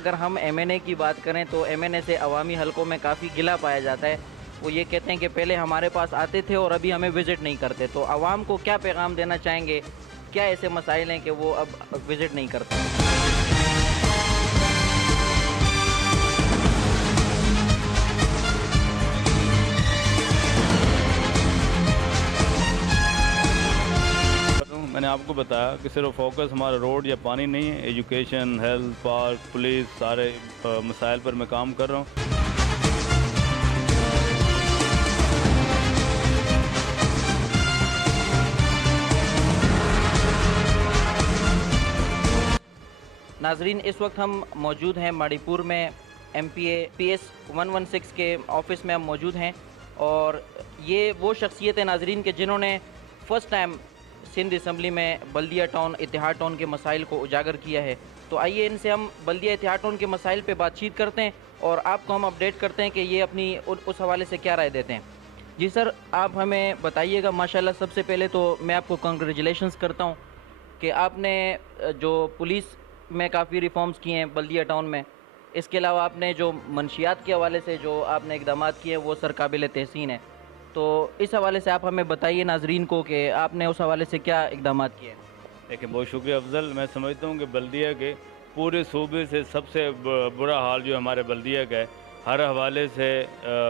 अगर हम एमएनए की बात करें तो एमएनए से अवामी हलकों में काफ़ी गिला पाया जाता है। वो ये कहते हैं कि पहले हमारे पास आते थे और अभी हमें विज़िट नहीं करते। तो आवाम को क्या पैगाम देना चाहेंगे? क्या ऐसे मसाइल हैं कि वो अब विज़िट नहीं करते? मैंने आपको बताया कि सिर्फ फोकस हमारा रोड या पानी नहीं है, एजुकेशन, हेल्थ, पार्क, पुलिस, सारे मसाइल पर मैं काम कर रहा हूँ। नाजरीन, इस वक्त हम मौजूद हैं मणिपुर में MPA PS 116 के ऑफ़िस में हम मौजूद हैं। और ये वो शख्सियत है नाजरीन के जिन्होंने फ़र्स्ट टाइम सिंध असम्बली में बल्दिया टाउन, इत्तेहाद टाउन के मसाइल को उजागर किया है। तो आइए इनसे हम बल्दिया इत्तेहाद टाउन के मसाइल पे बातचीत करते हैं और आपको हम अपडेट करते हैं कि ये अपनी उस हवाले से क्या राय देते हैं। जी सर, आप हमें बताइएगा। माशाल्लाह, सबसे पहले तो मैं आपको कंग्रेचुलेशंस करता हूँ कि आपने जो पुलिस में काफ़ी रिफॉर्म्स किए हैं बल्दिया टाउन में। इसके अलावा आपने जो मनशियात के हवाले से जो आपने इक़दामात किए हैं वो सर काबिल तहसीन है। तो इस हवाले से आप हमें बताइए नाजरीन को कि आपने उस हवाले से क्या इक़दामात किए हैं। देखिए, बहुत शुक्रिया अफजल। मैं समझता हूँ कि बल्दिया के पूरे सूबे से सबसे बुरा हाल जो हमारे बल्दिया का है, हर हवाले से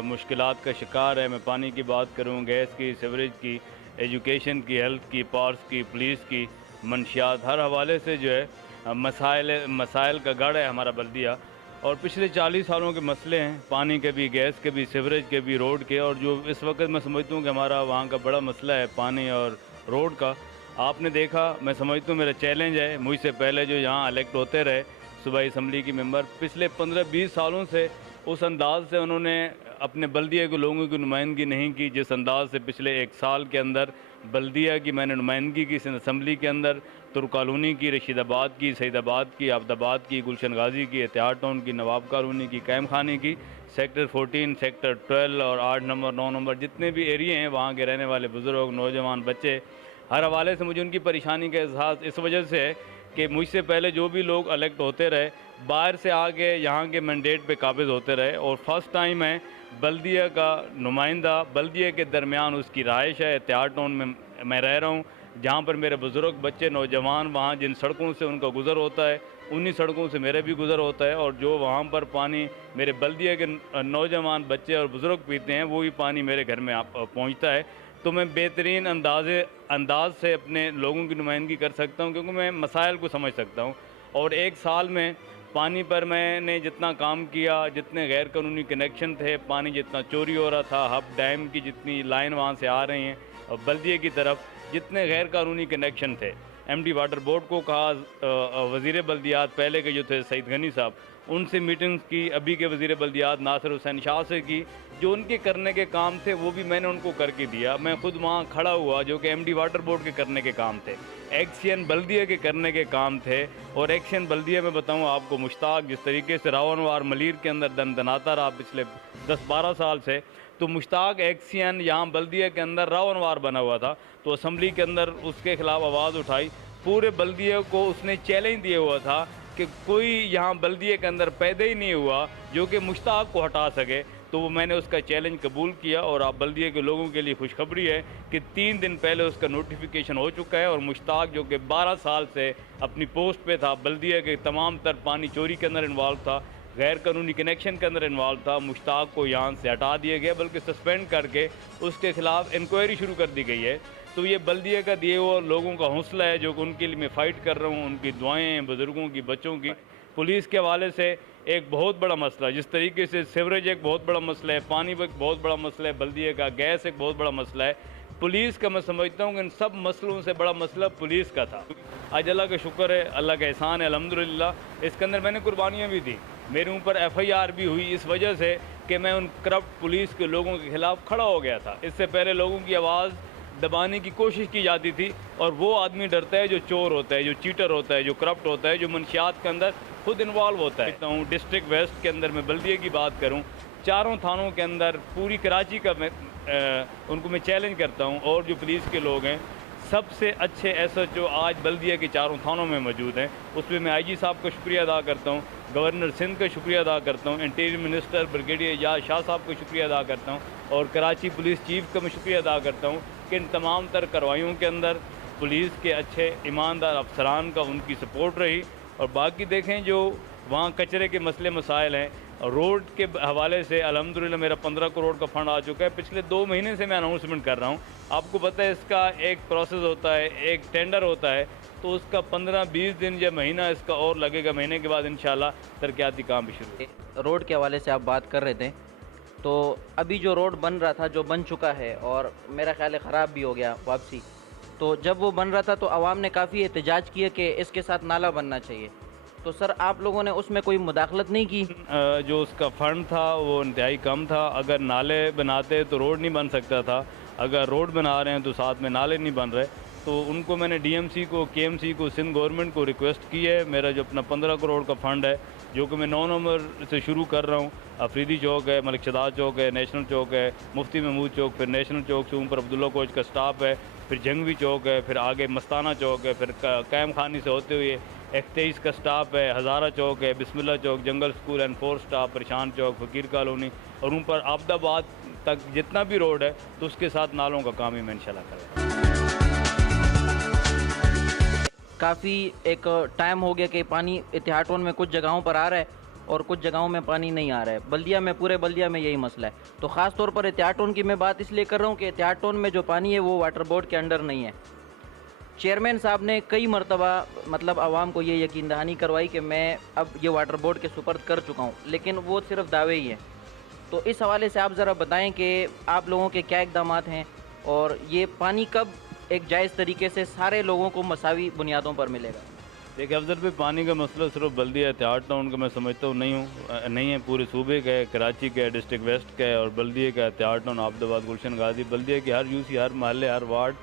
मुश्किलात का शिकार है। मैं पानी की बात करूँ, गैस की, सीवरेज की, एजुकेशन की, हेल्थ की, पार्क्स की, पुलिस की, मनशियात, हर हवाले से जो है मसाइल का गढ़ है हमारा बल्दिया। और पिछले 40 सालों के मसले हैं, पानी के भी, गैस के भी, सीवरेज के भी, रोड के। और जो इस वक्त मैं समझता हूँ कि हमारा वहाँ का बड़ा मसला है पानी और रोड का। आपने देखा, मैं समझता हूँ मेरा चैलेंज है, मुझसे पहले जो यहाँ इलेक्ट होते रहे सूबाई असम्बली के मेंबर, पिछले 15-20 सालों से उस अंदाज से उन्होंने अपने बल्दिया के लोगों की नुमाइंदगी नहीं की जिस अंदाज से पिछले 1 साल के अंदर बल्दिया की मैंने नुमाइंदगी की सिंध असम्बली के अंदर। तुर कॉलोनी की, रशीदाबाद की, सईदाबाद की, आबदाबाद की, गुलशन गाजी की, इत्तेहाद टाउन की, नवाब कॉलोनी की, कैम खाने की, सेक्टर 14, सेक्टर 12 और 8 नंबर, 9 नंबर, जितने भी एरिए हैं वहाँ के रहने वाले बुज़ुर्ग, नौजवान, बच्चे, हर हवाले से मुझे उनकी परेशानी का एहसास इस वजह से है कि मुझसे पहले जो भी लोग इलेक्ट होते रहे बाहर से आके यहाँ के मैंडेट पे काबिज़ होते रहे। और फर्स्ट टाइम है बल्दिया का नुमाइंदा, बल्दिया के दरमियान उसकी रहाइश है। इत्तेहाद टाउन में मैं रह रहा हूँ, जहाँ पर मेरे बुज़ुर्ग, बच्चे, नौजवान, वहाँ जिन सड़कों से उनका गुज़र होता है उन्हीं सड़कों से मेरे भी गुज़र होता है। और जो वहाँ पर पानी मेरे बल्दिया के नौजवान, बच्चे और बुज़ुर्ग पीते हैं वही पानी मेरे घर में पहुँचता है। तो मैं बेहतरीन अंदाज से अपने लोगों की नुमाइंदगी कर सकता हूँ क्योंकि मैं मसाइल को समझ सकता हूँ। और 1 साल में पानी पर मैंने जितना काम किया, जितने गैर कानूनी कनेक्शन थे, पानी जितना चोरी हो रहा था, हब डैम की जितनी लाइन वहाँ से आ रही हैं और बल्दिया की तरफ जितने गैर कानूनी कनेक्शन थे, MD वाटर बोर्ड को कहा, वज़ीर बल्दियात पहले के जो थे सईद गनी साहब, उनसे मीटिंग्स की, अभी के वज़ीर बल्दियात नासिर हुसैन शाह से की। जो उनके करने के काम थे वो भी मैंने उनको करके दिया। मैं खुद वहाँ खड़ा हुआ, जो कि MD वाटर बोर्ड के करने के काम थे, एक्शन बल्दिया के करने के काम थे। और एक्शन बल्दिया में बताऊँ आपको, मुश्ताक जिस तरीके से रावनवार मलीर के अंदर दनाता रहा पिछले 10-12 साल से, तो मुश्ताक एक्शन यहाँ बल्दिया के अंदर रावनवार बना हुआ था। तो असम्बली के अंदर उसके ख़िलाफ़ आवाज़ उठाई, पूरे बल्दिया को उसने चैलेंज दिया हुआ था कि कोई यहाँ बल्दिया के अंदर पैदा ही नहीं हुआ जो कि मुश्ताक को हटा सके। तो वो मैंने उसका चैलेंज कबूल किया। और आप बल्दिया के लोगों के लिए खुशखबरी है कि 3 दिन पहले उसका नोटिफिकेशन हो चुका है। और मुश्ताक जो कि 12 साल से अपनी पोस्ट पे था, बल्दिया के तमाम तर पानी चोरी के अंदर इन्वॉल्व था, गैर कानूनी कनेक्शन के अंदर इन्वॉल्व था, मुश्ताक को यहाँ से हटा दिया गया, बल्कि सस्पेंड करके उसके ख़िलाफ़ इंक्वायरी शुरू कर दी गई है। तो ये बल्दिया का दिए हुआ लोगों का हौसला है जो कि उनके लिए मैं फ़ाइट कर रहा हूँ, उनकी दुआएं हैं, बुज़ुर्गों की, बच्चों की। पुलिस के हवाले से एक बहुत बड़ा मसला, जिस तरीके से सीवरेज एक बहुत बड़ा मसला है, पानी एक बहुत बड़ा मसला है, बल्दिया का गैस एक बहुत बड़ा मसला है, पुलिस का मैं समझता हूँ कि इन सब मसलों से बड़ा मसला पुलिस का था। आज अल्लाह का शुक्र है, अल्लाह का एहसान है, अल्हम्दुलिल्लाह। इसके अंदर मैंने कुर्बानियाँ भी दी, मेरे ऊपर FIR भी हुई इस वजह से कि मैं उन करप्ट पुलिस के लोगों के ख़िलाफ़ खड़ा हो गया था। इससे पहले लोगों की आवाज़ दबाने की कोशिश की जाती थी। और वो आदमी डरता है जो चोर होता है, जो चीटर होता है, जो करप्ट होता है, जो मनशियात के अंदर खुद इन्वॉल्व होता है। तो डिस्ट्रिक्ट वेस्ट के अंदर मैं बल्दिया की बात करूं, चारों थानों के अंदर पूरी कराची का मैं उनको मैं चैलेंज करता हूं। और जो पुलिस के लोग हैं, सबसे अच्छे SHO आज बल्दिया के चारों थानों में मौजूद हैं। उसमें मैं IG साहब का शुक्रिया अदा करता हूँ, गवर्नर सिंध का शुक्रिया अदा करता हूँ, interior minister brigadier Ejaz Shah साहब का शुक्रिया अदा करता हूँ और कराची पुलिस चीफ का मैं शुक्रिया अदा करता हूँ कि इन तमाम तर कार्रवाइयों के अंदर पुलिस के अच्छे ईमानदार अफसरान का उनकी सपोर्ट रही। और बाकी देखें जो वहाँ कचरे के मसले मसाइल हैं, रोड के हवाले से अल्हम्दुलिल्लाह मेरा 15 करोड़ का फंड आ चुका है। पिछले 2 महीने से मैं अनाउंसमेंट कर रहा हूँ। आपको पता है इसका एक प्रोसेस होता है, एक टेंडर होता है, तो उसका 15-20 दिन या महीना इसका और लगेगा। महीने के बाद इंशाल्लाह तरक्याती काम भी शुरू। रोड के हवाले से आप बात कर रहे थे, तो अभी जो रोड बन रहा था, जो बन चुका है और मेरा ख्याल है ख़राब भी हो गया वापसी, तो जब वो बन रहा था तो आवाम ने काफ़ी एहतजाज किया कि इसके साथ नाला बनना चाहिए। तो सर आप लोगों ने उसमें कोई मुदाखलत नहीं की? जो उसका फ़ंड था वो इंतहाई कम था। अगर नाले बनाते तो रोड नहीं बन सकता था, अगर रोड बना रहे हैं तो साथ में नाले नहीं बन रहे। तो उनको मैंने DMC को, KMC को, सिंध गवर्नमेंट को रिक्वेस्ट की है। मेरा जो अपना 15 करोड़ का फ़ंड है, जो कि मैं 9 नवंबर से शुरू कर रहा हूँ। अफरीदी चौक है, मलिक शदाद चौक है, नेशनल चौक है, मुफ्ती महमूद चौक, फिर नेशनल चौक से ऊपर अब्दुल्ला कोच का स्टाफ है, फिर जंगवी चौक है, फिर आगे मस्ताना चौक है, फिर कैम खानी से होते हुए 123 का स्टाफ है, हज़ारा चौक है, बिस्मिल्लाह चौक, जंगल स्कूल एंड 4 स्टाफ, परेशान चौक, फ़कीर कॉलोनी और ऊपर आबदाबाद तक जितना भी रोड है तो उसके साथ नालों का काम ही मैं इंशाल्लाह करूँगा। काफ़ी एक टाइम हो गया कि पानी इतिहाटोन में कुछ जगहों पर आ रहा है और कुछ जगहों में पानी नहीं आ रहा है। बल्दिया में, पूरे बल्दिया में यही मसला है। तो ख़ास तौर पर इतिहाटोन की मैं बात इसलिए कर रहा हूँ कि इतिहाटोन में जो पानी है वो वाटर बोर्ड के अंडर नहीं है। चेयरमैन साहब ने कई मरतबा मतलब आवाम को ये यकीन दहानी करवाई कि मैं अब ये वाटर बोर्ड के सुपर्द कर चुका हूँ, लेकिन वो सिर्फ दावे ही हैं। तो इस हवाले से आप ज़रा बताएं कि आप लोगों के क्या इक़दाम हैं और ये पानी कब एक जायज़ तरीके से सारे लोगों को मसावी बुनियादों पर मिलेगा? देखिए अफजल भाई, पानी का मसला सिर्फ बल्दिया एहतियात टाउन का मैं समझता हूँ नहीं है, पूरे सूबे का है, कराची का है, डिस्ट्रिक्ट वेस्ट का है और बल्दिया का एहतियात टाउन, आबदाबाद, गुलशन गाजी, बल्दिया की हर यूसी, हर महल्ले, हर वार्ड,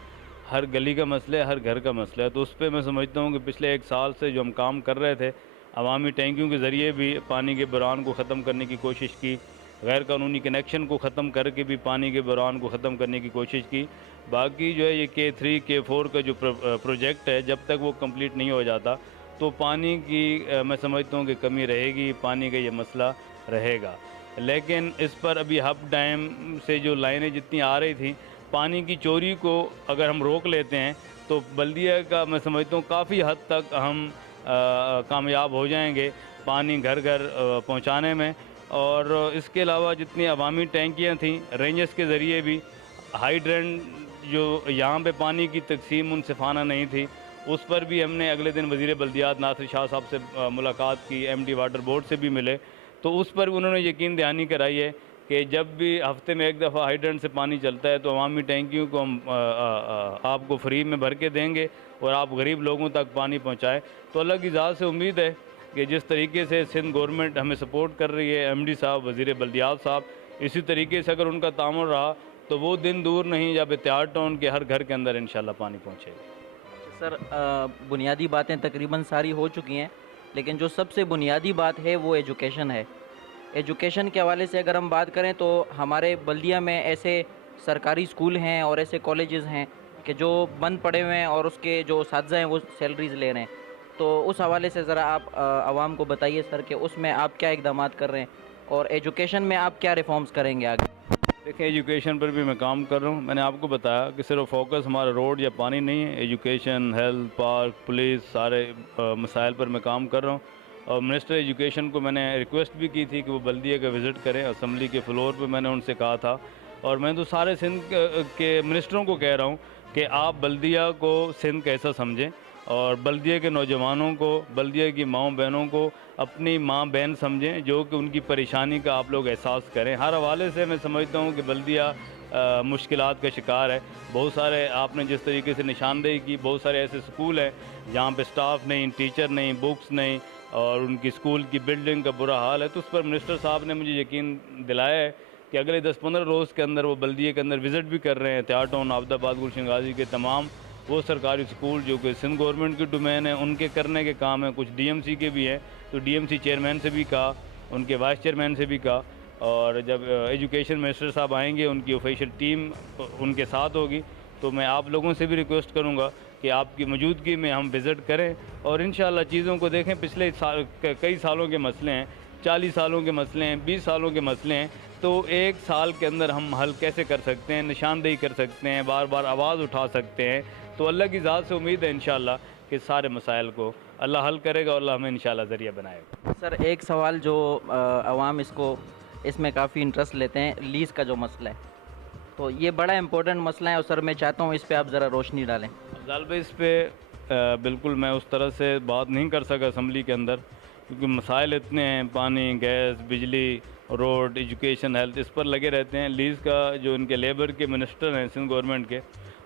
हर गली का मसला है, हर घर का मसला है। तो उस पर मैं समझता हूँ कि पिछले 1 साल से जो हम काम कर रहे थे, अवामी टैंकियों के ज़रिए भी पानी के बहरान को ख़त्म करने की कोशिश की, गैर कानूनी कनेक्शन को ख़त्म करके भी पानी के बहरान को ख़त्म करने की कोशिश की। बाकी जो है ये K3 K4 का जो प्रोजेक्ट है, जब तक वो कंप्लीट नहीं हो जाता तो पानी की मैं समझता हूँ कि कमी रहेगी, पानी का ये मसला रहेगा। लेकिन इस पर अभी हब डैम से जो लाइनें जितनी आ रही थी, पानी की चोरी को अगर हम रोक लेते हैं तो बल्दिया का मैं समझता हूँ काफ़ी हद तक हम कामयाब हो जाएंगे पानी घर घर पहुँचाने में। और इसके अलावा जितनी अवामी टैंकियाँ थीं, रेंजर्स के ज़रिए भी हाइड्रेंट जो यहाँ पे पानी की तकसीम मुनसिफाना नहीं थी, उस पर भी हमने अगले दिन वज़ीर बल्दियात नासिर शाह साहब से मुलाकात की, MD वाटर बोर्ड से भी मिले, तो उस पर भी उन्होंने यकीन दहानी कराई है कि जब भी हफ्ते में 1 दफ़ा हाइड्रेंट से पानी चलता है तो अवामी टैंकियों को हम आपको फ्री में भर के देंगे और आप गरीब लोगों तक पानी पहुँचाएँ। तो अल्लाह की ज़ात से उम्मीद है कि जिस तरीके से सिंध गवर्नमेंट हमें सपोर्ट कर रही है, MD साहब, वज़ीर बल्दियात साहब, इसी तरीके से अगर उनका तामुल रहा तो वो दिन दूर नहीं जब एहतियात टाउन के हर घर के अंदर इंशाल्लाह पानी पहुँचेगा। सर बुनियादी बातें तकरीबन सारी हो चुकी हैं, लेकिन जो सबसे बुनियादी बात है वो एजुकेशन है। एजुकेशन के हवाले से अगर हम बात करें तो हमारे बल्दिया में ऐसे सरकारी स्कूल हैं और ऐसे कॉलेजेस हैं कि जो बंद पड़े हुए हैं और उसके जो असातिज़ा हैं वो सैलरीज़ ले रहे हैं। तो उस हवाले से ज़रा आप आवाम को बताइए सर कि उसमें आप क्या इक़दाम कर रहे हैं और एजुकेशन में आप क्या रिफॉर्म्स करेंगे आगे? देखिए एजुकेशन पर भी मैं काम कर रहा हूँ। मैंने आपको बताया कि सिर्फ फोकस हमारा रोड या पानी नहीं है, एजुकेशन, हेल्थ, पार्क, पुलिस, सारे मसाइल पर मैं काम कर रहा हूँ। और मिनिस्टर एजुकेशन को मैंने रिक्वेस्ट भी की थी कि वो बल्दिया का विज़िट करें, असम्बली के फ्लोर पे मैंने उनसे कहा था। और मैं तो सारे सिंध के मिनिस्टरों को कह रहा हूँ कि आप बल्दिया को सिंध का ऐसा समझें और बल्दिया के नौजवानों को, बल्दिया की माँओं बहनों को अपनी माँ बहन समझें, जो कि उनकी परेशानी का आप लोग एहसास करें। हर हवाले से मैं समझता हूँ कि बल्दिया मुश्किलात का शिकार है। बहुत सारे आपने जिस तरीके से निशानदेही की, बहुत सारे ऐसे स्कूल हैं जहाँ पे स्टाफ नहीं, टीचर नहीं, बुक्स नहीं और उनकी स्कूल की बिल्डिंग का बुरा हाल है। तो उस पर मिनिस्टर साहब ने मुझे यकीन दिलाया है कि अगले 10-15 रोज़ के अंदर वो बल्दिया के अंदर विज़िट भी कर रहे हैं। एहतियात टाउन, आबदाबाद, गुलशन गाजी के तमाम वो सरकारी स्कूल जो कि सिंध गवर्नमेंट की डोमेन है, उनके करने के काम है। कुछ DMC के भी हैं, तो DMC चेयरमैन से भी कहा, उनके वाइस चेयरमैन से भी कहा। और जब एजुकेशन मिनिस्टर साहब आएंगे, उनकी ऑफिशियल टीम उनके साथ होगी, तो मैं आप लोगों से भी रिक्वेस्ट करूँगा कि आपकी मौजूदगी में हम विज़िट करें और इंशाल्लाह चीज़ों को देखें। पिछले कई सालों के मसले हैं, 40 सालों के मसले हैं, 20 सालों के मसले हैं, तो एक साल के अंदर हम हल कैसे कर सकते हैं, निशानदेही कर सकते हैं, बार बार आवाज़ उठा सकते हैं। तो अल्लाह की ज़ात से उम्मीद है इंशाल्लाह कि सारे मसाइल को अल्लाह हल करेगा और अल्लाह हमें इंशाल्लाह ज़रिया बनाएगा। सर एक सवाल जो आवाम इसमें काफ़ी इंटरेस्ट लेते हैं, लीज़ का जो मसला है, तो ये बड़ा इम्पोर्टेंट मसला है और सर मैं चाहता हूँ इस पे आप ज़रा रोशनी डालें। अफजाल भाई, इस पे बिल्कुल मैं उस तरह से बात नहीं कर सका असम्बली के अंदर, क्योंकि मसाइल इतने हैं, पानी, गैस, बिजली, रोड, एजुकेशन, हेल्थ, इस पर लगे रहते हैं। लीज़ का जो इनके लेबर के मिनिस्टर हैं सिंध गवर्नमेंट के,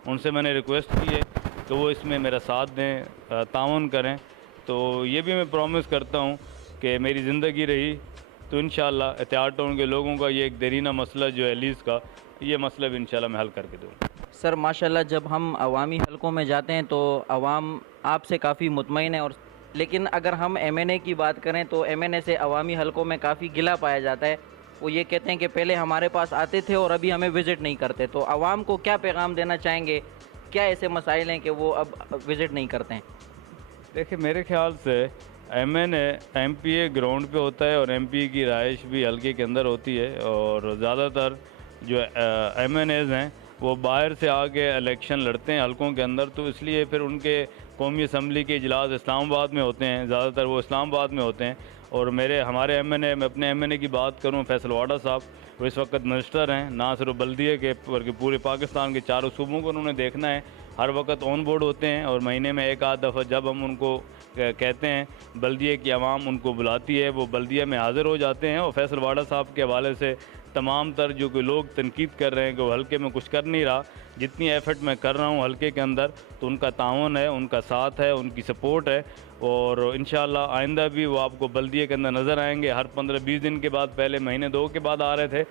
उनसे मैंने रिक्वेस्ट की है कि वो इसमें मेरा साथ दें, ताउन करें। तो ये भी मैं प्रॉमिस करता हूँ कि मेरी ज़िंदगी रही तो इंशाल्लाह एहतियात टाउन के लोगों का ये एक देरीना मसला जो है लीज़ का, ये मसला भी इंशाल्लाह मैं हल करके दूँगा। सर माशाल्लाह जब हम अवामी हलकों में जाते हैं तो अवाम आपसे काफ़ी मुतमईन है, और लेकिन अगर हम एमएनए की बात करें तो एमएनए से अवामी हलकों में काफ़ी गिला पाया जाता है। वो ये कहते हैं कि पहले हमारे पास आते थे और अभी हमें विज़िट नहीं करते। तो अवाम को क्या पैगाम देना चाहेंगे, क्या ऐसे मसाइल हैं कि वो अब विज़िट नहीं करते हैं? देखिए, मेरे ख्याल से एमएनए एमपीए ग्राउंड पे होता है और एमपी की रहाइश भी हल्के के अंदर होती है, और ज़्यादातर जो एमएनएज़ हैं वो बाहर से आके इलेक्शन लड़ते हैं हलकों के अंदर, तो इसलिए फिर उनके कौमी असम्बली के इजलास इस्लामाबाद में होते हैं, ज़्यादातर वो इस्लामाबाद में होते हैं। और हमारे एमएनए, मैं अपने एमएनए की बात करूं, फैसल वाडा साहब, वो इस वक्त मिनिस्टर हैं, ना सिर्फ बल्दिया के बल्कि पूरे पाकिस्तान के चारों सूबों को उन्होंने देखना है, हर वक्त ऑन बोर्ड होते हैं। और महीने में एक आध दफ़ा जब हम उनको कहते हैं, बल्दिया की आवाम उनको बुलाती है, वो बल्दिया में हाज़िर हो जाते हैं। और फैसल वाडा साहब के हवाले से तमाम तर जो कोई लोग तनकीद कर रहे हैं कि वो हल्के में कुछ कर नहीं रहा, जितनी एफ़र्ट मैं कर रहा हूँ हल्के के अंदर, तो उनका ताउन है, उनका साथ है, उनकी सपोर्ट है। और इंशाल्लाह आइंदा भी वो आपको बल्दिया के अंदर नज़र आएंगे। हर 15-20 दिन के बाद, पहले महीने 2 के बाद आ रहे थे।